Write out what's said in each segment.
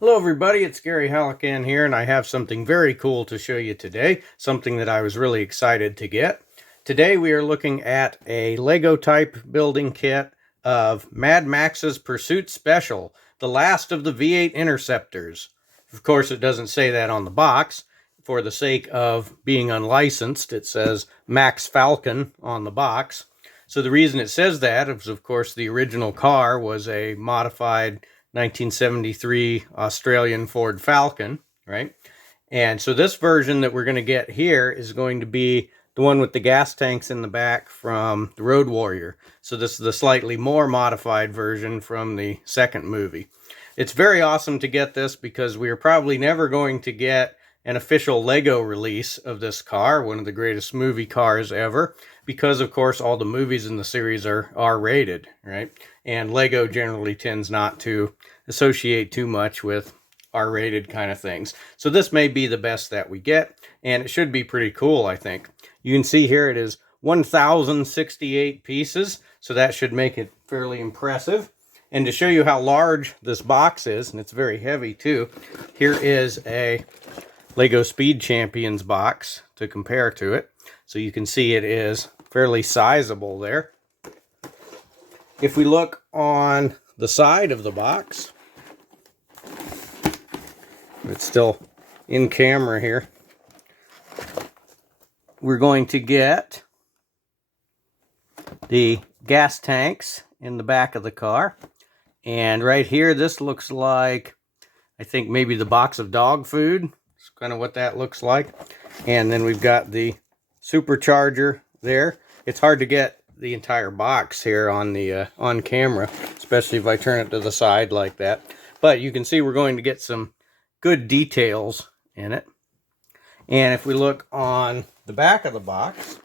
Hello everybody, it's Gary Hallican here, and I have something very cool to show you today, something that I was really excited to get. Today we are looking at a Lego type building kit of Mad Max's Pursuit Special, the last of the V8 Interceptors. Of course it doesn't say that on the box. For the sake of being unlicensed, it says Max Falcon on the box. So the reason it says that is, of course, the original car was a modified 1973 Australian Ford Falcon, right? And so this version that we're going to get here is going to be the one with the gas tanks in the back from the Road Warrior. So this is the slightly more modified version from the second movie. It's very awesome to get this because we are probably never going to get an official Lego release of this car, one of the greatest movie cars ever, because of course all the movies in the series are R-rated, right? And Lego generally tends not to associate too much with R-rated kind of things. So this may be the best that we get, and it should be pretty cool, I think. You can see here it is 1,068 pieces, so that should make it fairly impressive. And to show you how large this box is, and it's very heavy too, here is a Lego Speed Champions box to compare to it. So you can see it is fairly sizable there. If we look on the side of the box, it's still in camera here, we're going to get the gas tanks in the back of the car. And right here, this looks like, I think maybe the box of dog food. It's kind of what that looks like. And then we've got the supercharger there. It's hard to get the entire box here on the on camera, especially if I turn it to the side like that. But you can see we're going to get some good details in it. And if we look on the back of the box,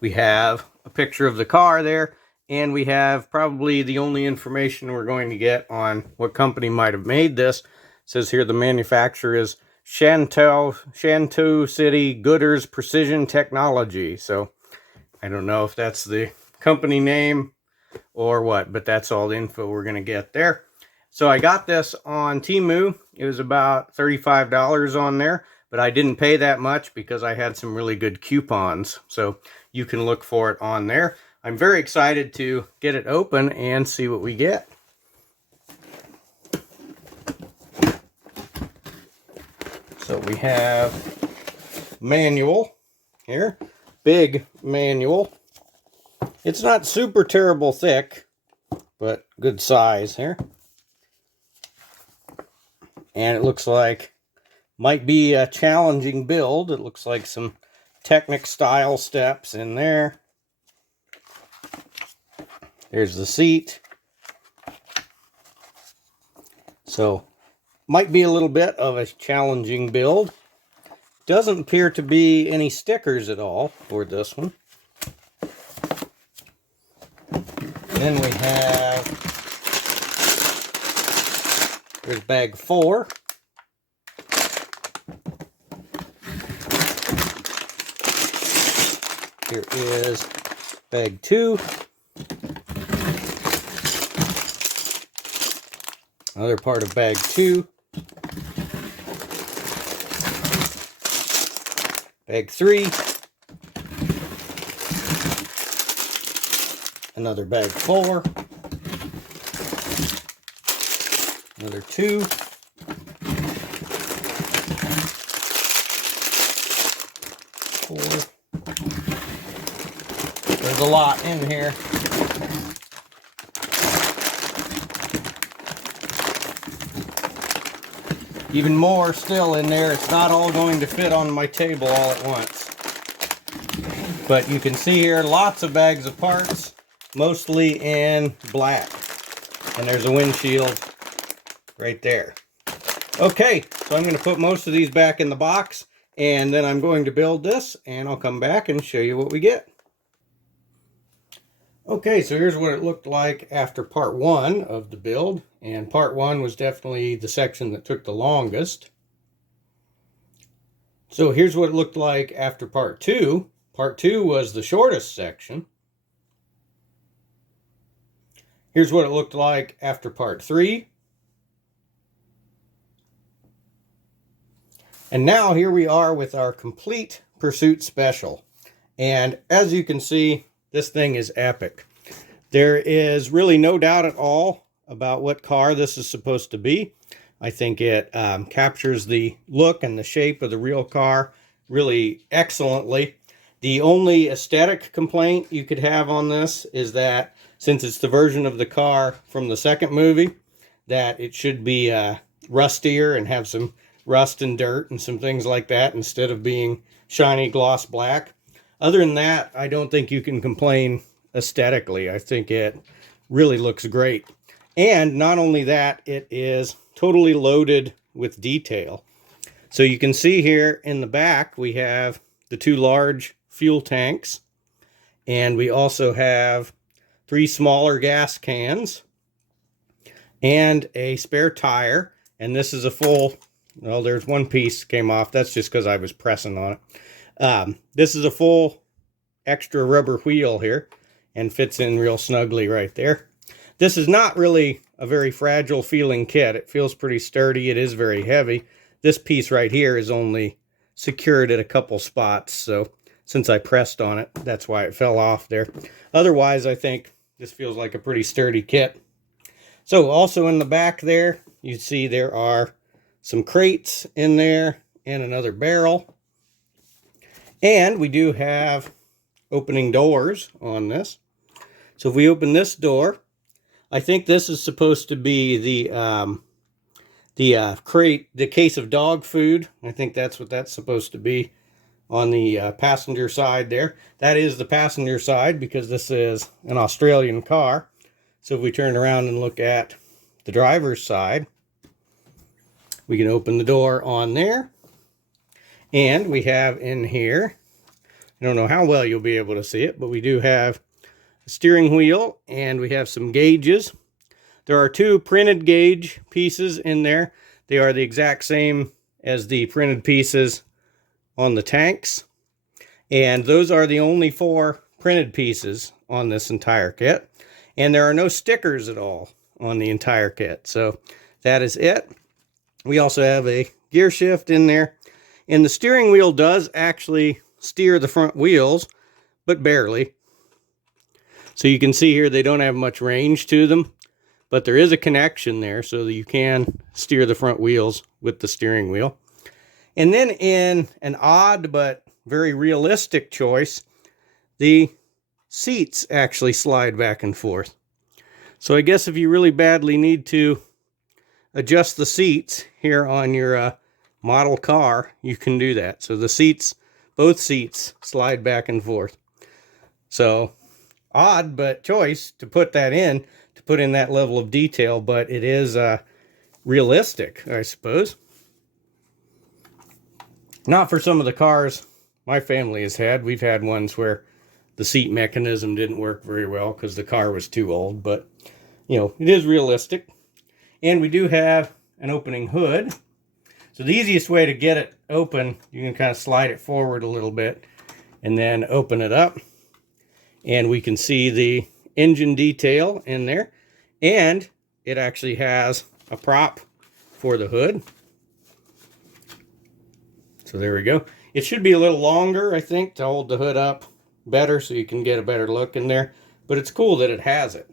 we have a picture of the car there, and we have probably the only information we're going to get on what company might have made this. It says here the manufacturer is Shantou City Gooders Precision Technology. So I don't know if that's the company name or what, but that's all the info we're going to get there. So I got this on Temu. It was about $35 on there, but I didn't pay that much because I had some really good coupons. So you can look for it on there. I'm very excited to get it open and see what we get. So we have manual here, big manual. It's not super terrible thick, but good size here. And it looks like might be a challenging build. It looks like some Technic style steps in there. There's the seat. So might be a little bit of a challenging build. Doesn't appear to be any stickers at all for this one. Then we have, there's bag 4. Here is bag 2. Another part of bag 2. Bag 3. Another bag 4. Another 2. 4. There's a lot in here. Even more still in there. It's not all going to fit on my table all at once. But you can see here lots of bags of parts, mostly in black. And there's a windshield right there. Okay, so I'm going to put most of these back in the box, and then I'm going to build this, and I'll come back and show you what we get. Okay, so here's what it looked like after part 1 of the build, and part 1 was definitely the section that took the longest. So here's what it looked like after part 2. Part 2 was the shortest section. Here's what it looked like after part 3. And now here we are with our complete Pursuit Special. And as you can see, this thing is epic. There is really no doubt at all about what car this is supposed to be. I think it captures the look and the shape of the real car really excellently. The only aesthetic complaint you could have on this is that since it's the version of the car from the second movie, that it should be rustier and have some rust and dirt and some things like that instead of being shiny gloss black. Other than that, I don't think you can complain aesthetically. I think it really looks great. And not only that, it is totally loaded with detail. So you can see here in the back, we have the 2 large fuel tanks. And we also have 3 smaller gas cans and a spare tire. And this is a full, well, there's one piece came off. That's just because I was pressing on it. This is a full extra rubber wheel here and fits in real snugly right there. This is not really a very fragile feeling kit. It feels pretty sturdy. It is very heavy. This piece right here is only secured at a couple spots. So since I pressed on it, that's why it fell off there. Otherwise, I think this feels like a pretty sturdy kit. So also in the back there, you see there are some crates in there and another barrel. And we do have opening doors on this. So if we open this door, I think this is supposed to be the crate, the case of dog food. I think that's what that's supposed to be on the passenger side there. That is the passenger side because this is an Australian car. So if we turn around and look at the driver's side, we can open the door on there. And we have in here, I don't know how well you'll be able to see it, but we do have a steering wheel and we have some gauges. There are 2 printed gauge pieces in there. They are the exact same as the printed pieces on the tanks. And those are the only 4 printed pieces on this entire kit. And there are no stickers at all on the entire kit. So that is it. We also have a gear shift in there. And the steering wheel does actually steer the front wheels, but barely. So you can see here they don't have much range to them, but there is a connection there so that you can steer the front wheels with the steering wheel. And then in an odd but very realistic choice, the seats actually slide back and forth. So I guess if you really badly need to adjust the seats here on your model car, you can do that. So the seats, both seats slide back and forth. So odd but choice to put that in, to put in that level of detail, but it is realistic, I suppose. Not for some of the cars my family has had. We've had ones where the seat mechanism didn't work very well because the car was too old, but you know, it is realistic. And we do have an opening hood. So the easiest way to get it open, you can kind of slide it forward a little bit and then open it up. And we can see the engine detail in there. And it actually has a prop for the hood. So there we go. It should be a little longer, I think, to hold the hood up better so you can get a better look in there. But it's cool that it has it.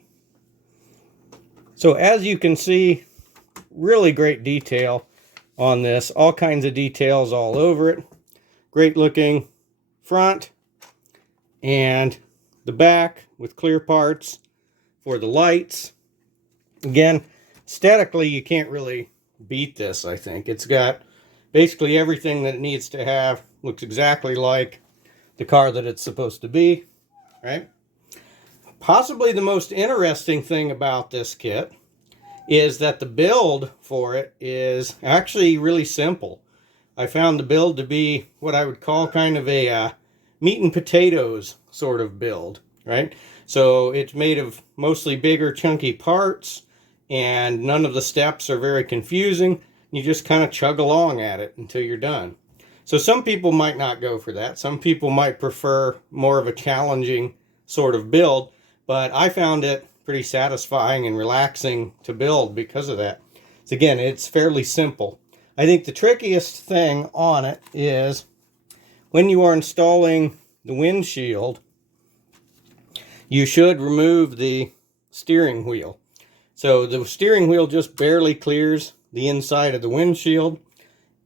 So as you can see, really great detail on this. All kinds of details all over it. Great looking front and the back with clear parts for the lights. Again, aesthetically, you can't really beat this, I think. It's got basically everything that it needs to have. Looks exactly like the car that it's supposed to be, right? Possibly the most interesting thing about this kit is that the build for it is actually really simple. I found the build to be what I would call kind of a meat and potatoes sort of build, right? So it's made of mostly bigger chunky parts and none of the steps are very confusing. You just kind of chug along at it until you're done. So some people might not go for that. Some people might prefer more of a challenging sort of build, but I found it pretty satisfying and relaxing to build because of that. So again, it's fairly simple. I think the trickiest thing on it is when you are installing the windshield, you should remove the steering wheel. So the steering wheel just barely clears the inside of the windshield.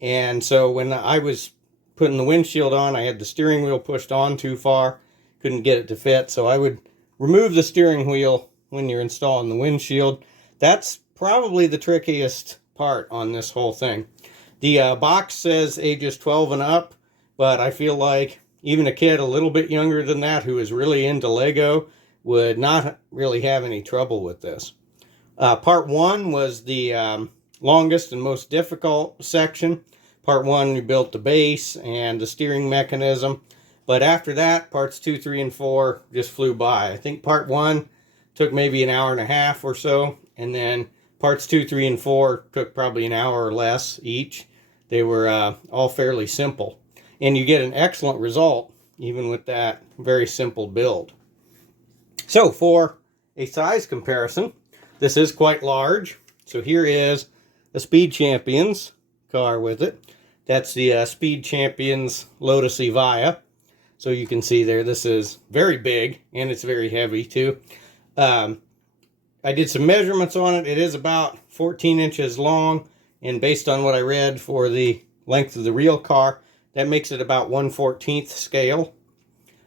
And so when I was putting the windshield on, I had the steering wheel pushed on too far. Couldn't get it to fit. So I would remove the steering wheel when you're installing the windshield. That's probably the trickiest part on this whole thing. The box says ages 12 and up, but I feel like even a kid a little bit younger than that who is really into Lego would not really have any trouble with this. Part 1 was the longest and most difficult section. Part 1, we built the base and the steering mechanism. But after that, parts 2, 3, and 4 just flew by. I think part 1 took maybe an hour and a half or so. And then parts 2, 3, and 4 took probably an hour or less each. They were all fairly simple. And you get an excellent result, even with that very simple build. So for a size comparison, this is quite large. So here is a Speed Champions car with it. That's the Speed Champions Lotus Evija. So you can see there, this is very big, and it's very heavy too. I did some measurements on it. It is about 14 inches long, and based on what I read for the length of the real car, that makes it about 1/14 scale.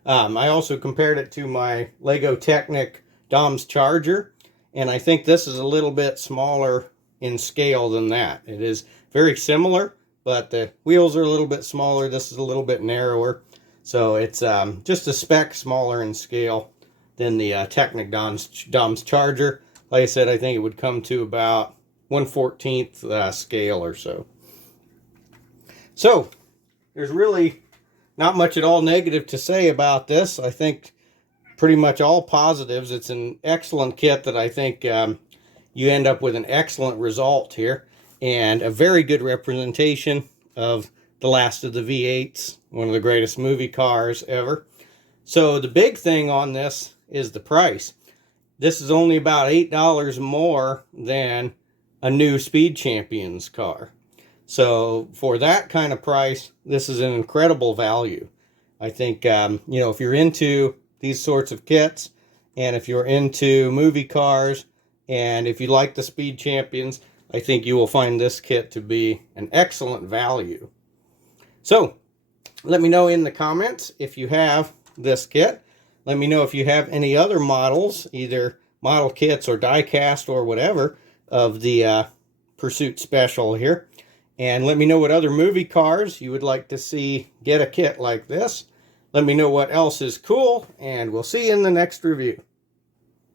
I also compared it to my Lego Technic Dom's Charger, and I think this is a little bit smaller in scale than that. It is very similar, but the wheels are a little bit smaller. This is a little bit narrower. So it's just a speck smaller in scale than the Technic Dom's Charger. Like I said, I think it would come to about 1/14 scale or so. So there's really not much at all negative to say about this. I think pretty much all positives. It's an excellent kit that I think you end up with an excellent result here, and a very good representation of the last of the V8s, one of the greatest movie cars ever. So the big thing on this is the price. This is only about $8 more than a new Speed Champions car. So for that kind of price, this is an incredible value. I think, if you're into these sorts of kits, and if you're into movie cars, and if you like the Speed Champions, I think you will find this kit to be an excellent value. So, let me know in the comments if you have this kit. Let me know if you have any other models, either model kits or die cast or whatever, of the Pursuit Special here. And let me know what other movie cars you would like to see get a kit like this. Let me know what else is cool, and we'll see you in the next review.